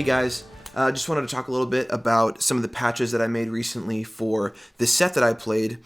Hey guys, just wanted to talk a little bit about some of the patches that I made recently for the set that I played.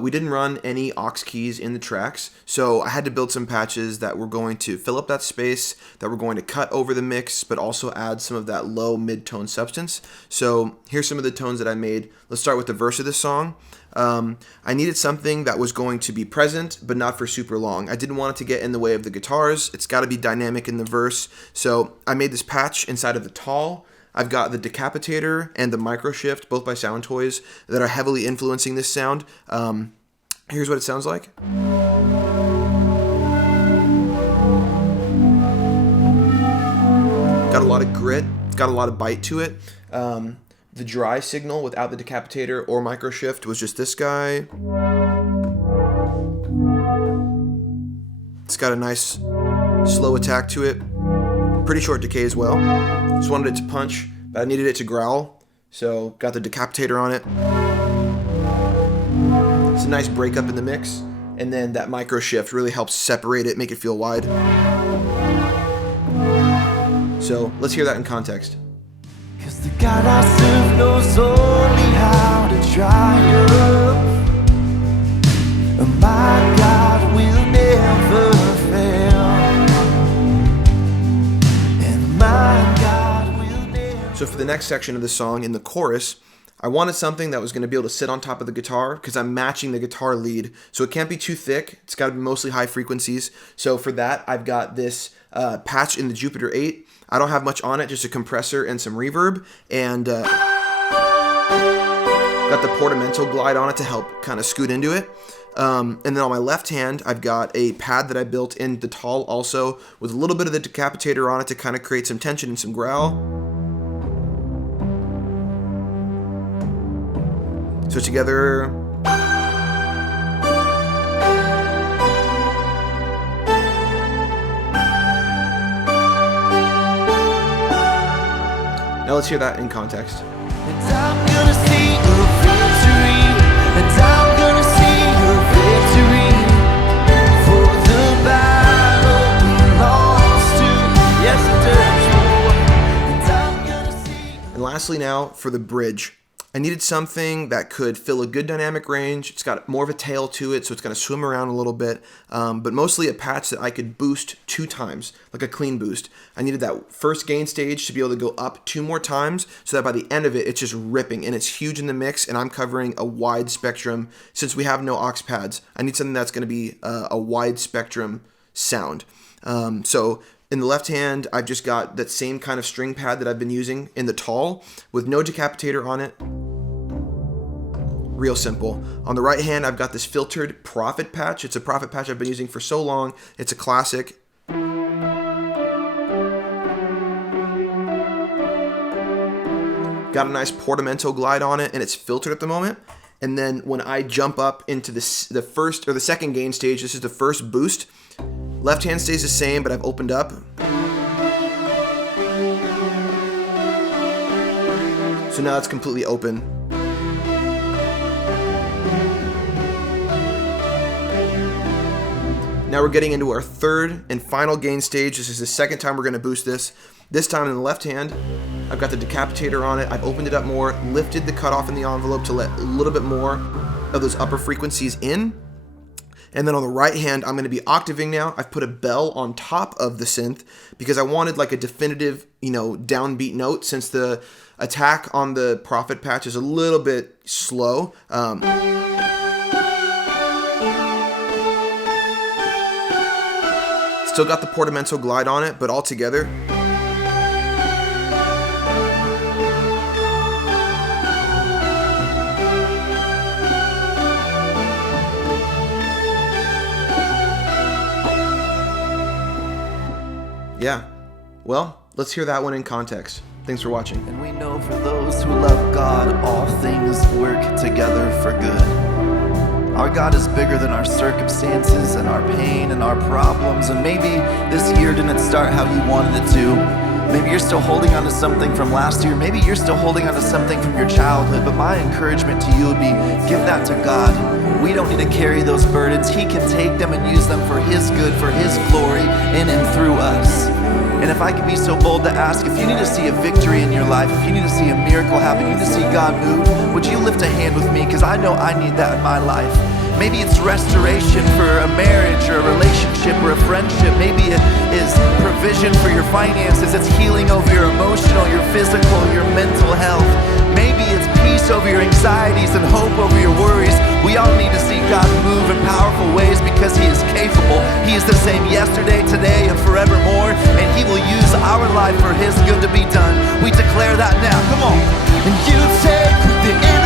We didn't run any aux keys in the tracks, so I had to build some patches that were going to fill up that space, that were going to cut over the mix, but also add some of that low mid-tone substance. So here's some of the tones that I made. Let's start with the verse of this song. I needed something that was going to be present, but not for super long. I didn't want it to get in the way of the guitars. It's got to be dynamic in the verse. So I made this patch inside of the Tall. I've got the Decapitator and the Microshift, both by Soundtoys, that are heavily influencing this sound. Here's what it sounds like. Got a lot of grit. It's got a lot of bite to it. The dry signal without the Decapitator or Microshift was just this guy. It's got a nice slow attack to it. Pretty short decay as well. Just wanted it to punch, but I needed it to growl. So got the Decapitator on it. It's a nice breakup in the mix. And then that Microshift really helps separate it, make it feel wide. So let's hear that in context. The God I serve knows only how to triumph. My God will never fail. And my God will never. So for the next section of the song, in the chorus, I wanted something that was going to be able to sit on top of the guitar because I'm matching the guitar lead. So it can't be too thick. It's got to be mostly high frequencies. So for that, I've got this patch in the Jupiter 8. I don't have much on it, just a compressor and some reverb, and got the Portamento glide on it to help kind of scoot into it. And then on my left hand, I've got a pad that I built in the Tall also with a little bit of the Decapitator on it to kind of create some tension and some growl. So together... Now let's hear that in context. And I'm gonna see a victory. And I'm gonna see a victory. For the battle belongs to, yes it does. And I'm gonna see. And lastly now, for the bridge. I needed something that could fill a good dynamic range. It's got more of a tail to it, so it's going to swim around a little bit, but mostly a patch that I could boost 2 times, like a clean boost. I needed that first gain stage to be able to go up 2 more times, so that by the end of it, it's just ripping, and it's huge in the mix, and I'm covering a wide spectrum. Since we have no aux pads, I need something that's going to be a wide spectrum sound. So in the left hand, I've just got that same kind of string pad that I've been using in the Tall with no Decapitator on it. Real simple. On the right hand, I've got this filtered Prophet patch. It's a Prophet patch I've been using for so long. It's a classic. Got a nice Portamento glide on it, and it's filtered at the moment. And then when I jump up into the first or the second gain stage, this is the first boost. Left hand stays the same, but I've opened up. So now it's completely open. Now we're getting into our third and final gain stage. This is the second time we're going to boost this. This time in the left hand, I've got the Decapitator on it. I've opened it up more, lifted the cutoff in the envelope to let a little bit more of those upper frequencies in. And then on the right hand, I'm going to be octaving now. I've put a bell on top of the synth because I wanted like a definitive, downbeat note since the attack on the Prophet patch is a little bit slow. Still got the Portamento glide on it, but all together. Yeah, well, let's hear that one in context. Thanks for watching. And we know for those who love God, all things work together for good. Our God is bigger than our circumstances and our pain and our problems. And maybe this year didn't start how you wanted it to. Maybe you're still holding on to something from last year. Maybe you're still holding on to something from your childhood. But my encouragement to you would be, give that to God. We don't need to carry those burdens. He can take them and use them for His good, for His glory, in and through us. And if I could be so bold to ask, if you need to see a victory in your life, if you need to see a miracle happen, you need to see God move, would you lift a hand with me? Because I know I need that in my life. Maybe it's restoration for a marriage or a relationship or a friendship. Maybe it is provision for your finances. It's healing over your emotional, your physical, your mental health. Maybe it's peace over your anxieties and hope over your worries. We all need to see God move in powerful ways because He is capable. He is the same yesterday, today, and forevermore. And He will use our life for His good to be done. We declare that now. Come on. And you take the